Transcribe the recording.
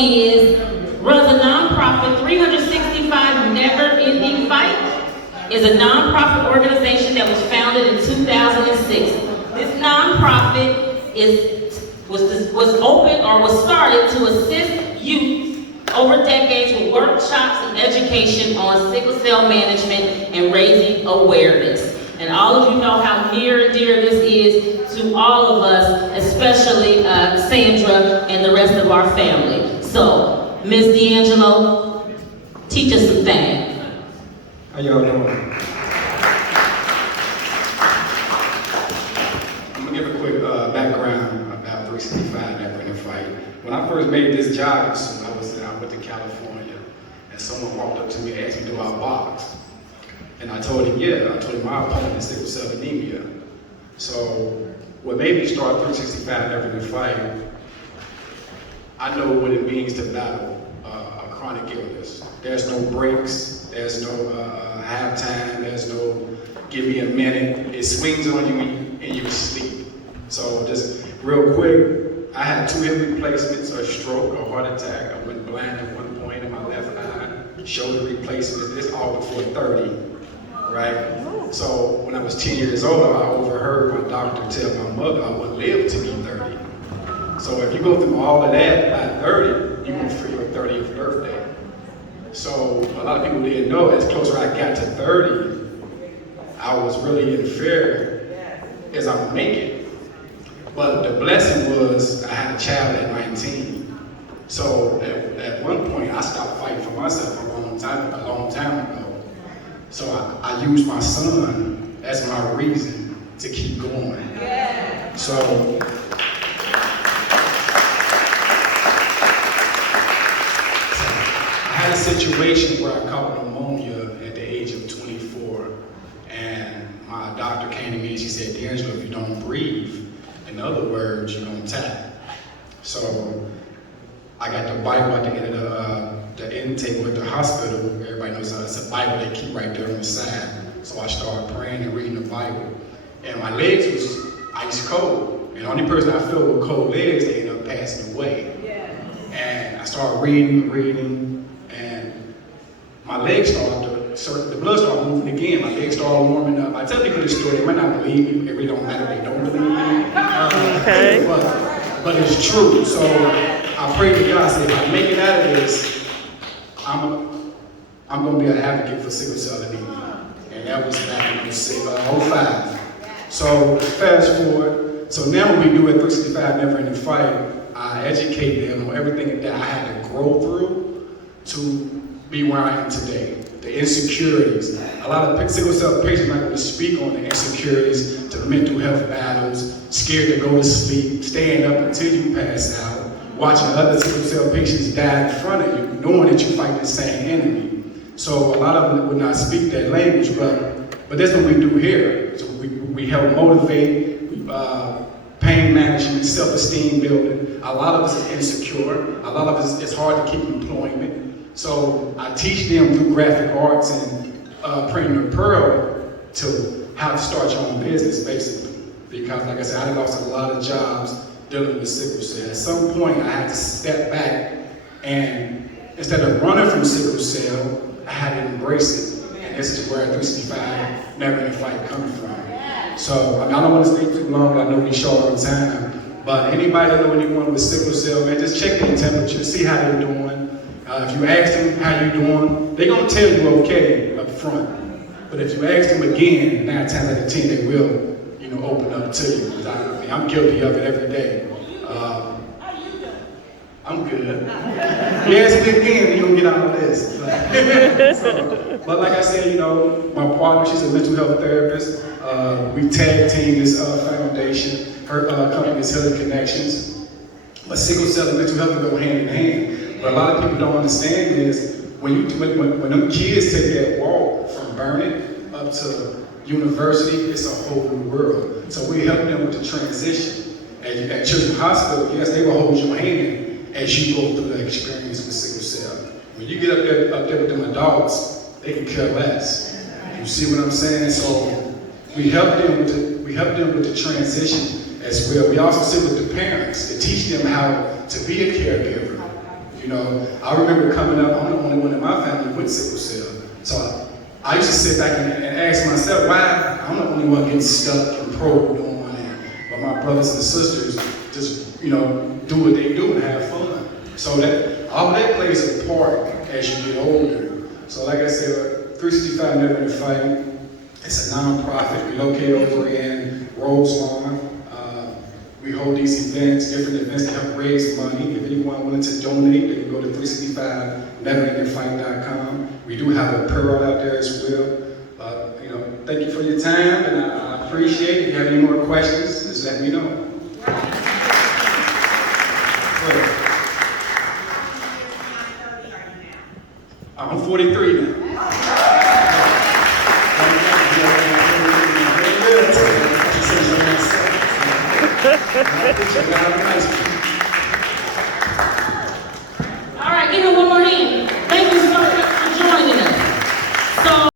is, runs a nonprofit 365 Never-Ending Fight. Is a nonprofit organization that was founded in 2006. This nonprofit was opened or was started to assist youth over decades with workshops and education on sickle cell management and raising awareness. And all of you know how near and dear this is to all of us, especially Sandra and the rest of our family. So, Ms. D'Angelo, teach us some things. How y'all doing? I'm gonna give a quick background about 365 Never-Ending Fight. When I first made this jogging suit, I went to California, and someone walked up to me and asked me, do I box? And I told him, yeah. I told him my opponent is sickle cell anemia. So what made me start 365 Never-Ending Fight, I know what it means to battle a chronic illness. There's no breaks, there's no halftime, there's no give me a minute. It swings on you and you sleep. So just real quick, I had 2 hip replacements, a stroke, a heart attack. I went blind at one point in my left eye, shoulder replacements, this all before 30, right? So when I was 10 years old, I overheard my doctor tell my mother I wouldn't live to be 30. So if you go through all of that by 30, you're gonna feel your 30th birthday. So a lot of people didn't know, as closer I got to 30, I was really in fear as I would make it. But the blessing was I had a child at 19. So at one point I stopped fighting for myself a long time ago. So I used my son as my reason to keep going. So I had a situation where I caught pneumonia at the age of 24, and my doctor came to me and she said, D'Angelo, if you don't breathe, in other words, you're gonna die. So I got the Bible at the end of the intake with the hospital. Everybody knows it's a Bible they keep right there on the side. So I started praying and reading the Bible. And my legs was ice cold. And the only person I felt with cold legs, they ended up passing away. And I started reading, and my legs started the blood started moving again. My legs started warming up. I tell people this story, they might not believe me. It really don't matter if they don't believe me. Okay. But it's true. So I pray to God, I say, if I make it out of this, I'm going to be an advocate for sickle cell anemia. And that was back in 05. So fast forward. So now what we do at 365 Never-Ending Fight, I educate them on everything that I had to grow through to be where I am today. The insecurities. A lot of sickle cell patients are not going to speak on the insecurities, to mental health battles, scared to go to sleep, staying up until you pass out, watching other sickle cell patients die in front of you, knowing that you fight the same enemy. So a lot of them would not speak that language, but that's what we do here. So we help motivate, pain management, self-esteem building. A lot of us is insecure. A lot of us, it's hard to keep employment. So I teach them through graphic arts and printing a pearl to how to start your own business, basically. Because like I said, I lost a lot of jobs dealing with sickle cell. At some point, I had to step back, and instead of running from sickle cell, I had to embrace it. And this is where 365 Never-Ending Fight comes from. So I don't want to stay too long, I know we're short on time. But anybody that know anyone with sickle cell, man, just check their temperature, see how they're doing. If you ask them how you doing, they're gonna tell you okay up front. But if you ask them again, 9 times out of 10, they will, open up to you. I'm guilty of it every day. I'm good. You ask me again, you don't get out of this. But like I said, my partner, she's a mental health therapist. We tag team this foundation. Her company is Healing Connections. But sickle cell and mental health go hand in hand. But a lot of people don't understand is when them kids take that walk from Burnet up to university, it's a whole new world. So we help them with the transition. At Children's Hospital, yes, they will hold your hand as you go through the experience with sickle cell. When you get up there with them adults, they can care less. You see what I'm saying? So we help them with the transition as well. We also sit with the parents and teach them how to be a caregiver. You know, I remember coming up, I'm the only one in my family with sickle cell. So I used to sit back and ask myself, why I'm the only one getting stuck and probed on my end. But my brothers and sisters just, you know, do what they do and have fun. So that all that plays a part as you get older. So like I said, 365 Never Ending Fight, it's a non-profit. We locate over in Roselawn. We hold these events, different events to help raise money. If anyone wanted to donate, they can go to 365neverendingfight.com. We do have a apparel out there as well. You know, thank you for your time, and I appreciate it. If you have any more questions, just let me know. I'm 43 now. I appreciate it.